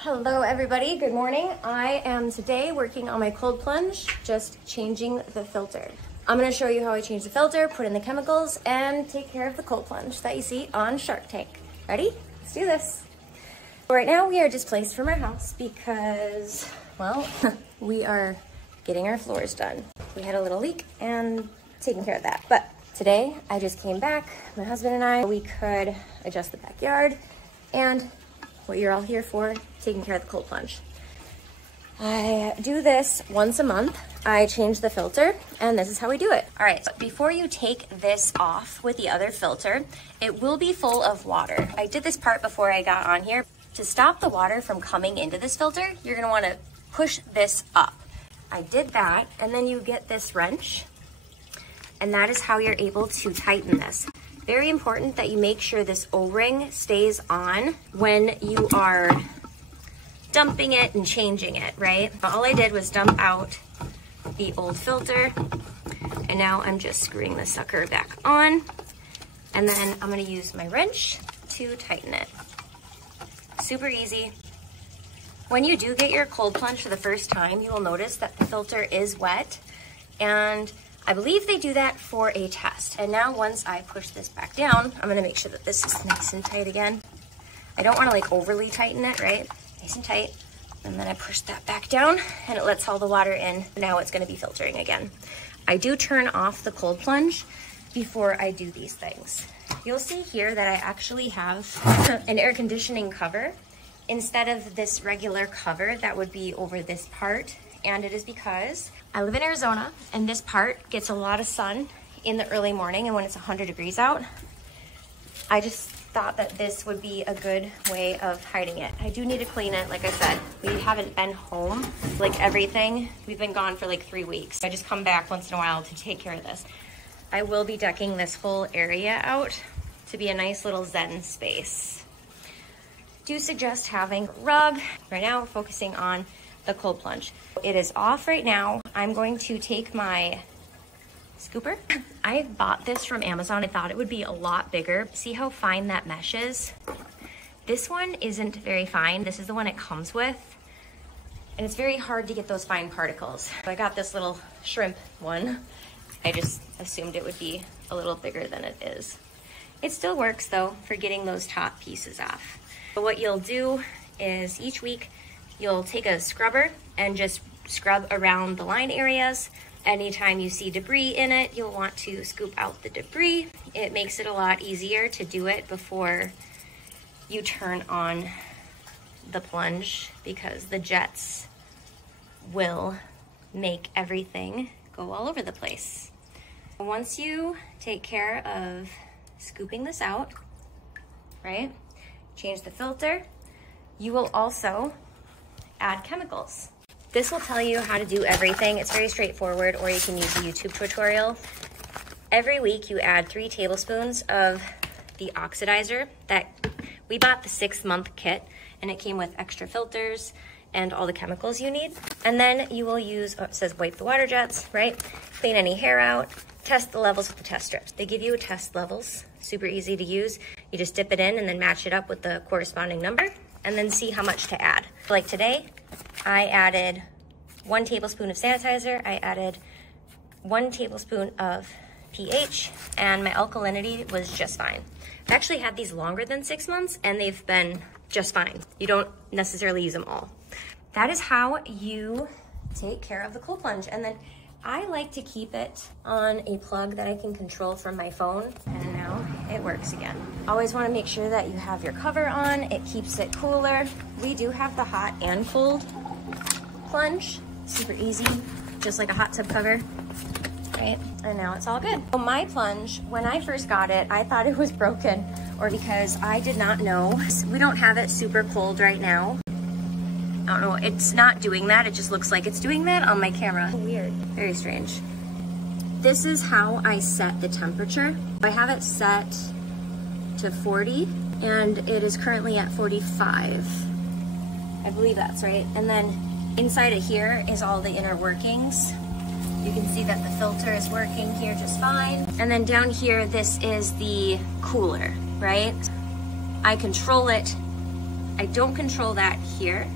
Hello everybody, good morning. I am today working on my cold plunge, just changing the filter. I'm gonna show you how I change the filter, put in the chemicals, and take care of the cold plunge that you see on Shark Tank. Ready? Let's do this. Right now we are displaced from our house because, well, we are getting our floors done. We had a little leak and taking care of that. But today I just came back, my husband and I, we could adjust the backyard and what you're all here for, taking care of the cold plunge. I do this once a month. I change the filter, and this is how we do it. All right, so before you take this off with the other filter, it will be full of water. I did this part before I got on here. To stop the water from coming into this filter, you're gonna wanna push this up. I did that, and then you get this wrench, and that is how you're able to tighten this. Very important that you make sure this O-ring stays on when you are dumping it and changing it, right? All I did was dump out the old filter, and now I'm just screwing the sucker back on, and then I'm gonna use my wrench to tighten it. Super easy. When you do get your cold plunge for the first time, you will notice that the filter is wet, and I believe they do that for a test. And now once I push this back down, I'm gonna make sure that this is nice and tight again. I don't wanna like overly tighten it, right? Nice and tight. And then I push that back down and it lets all the water in. Now it's gonna be filtering again. I do turn off the cold plunge before I do these things. You'll see here that I actually have an air conditioning cover instead of this regular cover that would be over this part. And it is because I live in Arizona and this part gets a lot of sun in the early morning, and when it's 100 degrees out, I just thought that this would be a good way of hiding it. I do need to clean it. Like I said, we haven't been home, like everything. We've been gone for like 3 weeks. I just come back once in a while to take care of this. I will be decking this whole area out to be a nice little zen space. Do suggest having a rug. Right now we're focusing on the cold plunge. It is off right now. I'm going to take my scooper. I bought this from Amazon. I thought it would be a lot bigger. See how fine that mesh is? This one isn't very fine. This is the one it comes with. And it's very hard to get those fine particles. So I got this little shrimp one. I just assumed it would be a little bigger than it is. It still works though for getting those top pieces off. But what you'll do is each week you'll take a scrubber and just scrub around the line areas. Anytime you see debris in it, you'll want to scoop out the debris. It makes it a lot easier to do it before you turn on the plunge because the jets will make everything go all over the place. Once you take care of scooping this out, right, change the filter, you will also add chemicals. This will tell you how to do everything. It's very straightforward, or you can use a YouTube tutorial. Every week you add 3 tablespoons of the oxidizer. That we bought the 6-month kit and it came with extra filters and all the chemicals you need. And then you will use, it says wipe the water jets, right? Clean any hair out, test the levels with the test strips. They give you test levels, super easy to use. You just dip it in and then match it up with the corresponding number and then see how much to add. Like today, I added 1 tablespoon of sanitizer, I added 1 tablespoon of pH, and my alkalinity was just fine. I've actually had these longer than 6 months and they've been just fine. You don't necessarily use them all. That is how you take care of the cold plunge. And then I like to keep it on a plug that I can control from my phone, and now it works again. Always want to make sure that you have your cover on. It keeps it cooler. We do have the hot and cold plunge. Super easy, just like a hot tub cover, right? And now it's all good. So my plunge, when I first got it, I thought it was broken, or because I did not know. We don't have it super cold right now. I don't know, it's not doing that. It just looks like it's doing that on my camera. Weird, very strange. This is how I set the temperature. I have it set to 40 and it is currently at 45. I believe that's right. And then inside of here is all the inner workings. You can see that the filter is working here just fine. And then down here, this is the cooler, right? I control it I don't control that here.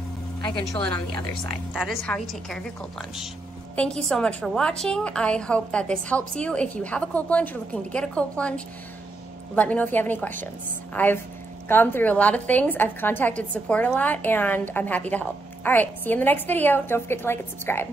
I control it on the other side. That is how you take care of your cold plunge. Thank you so much for watching. I hope that this helps you. If you have a cold plunge or looking to get a cold plunge, let me know if you have any questions. I've gone through a lot of things. I've contacted support a lot, and I'm happy to help. All right, see you in the next video. Don't forget to like and subscribe.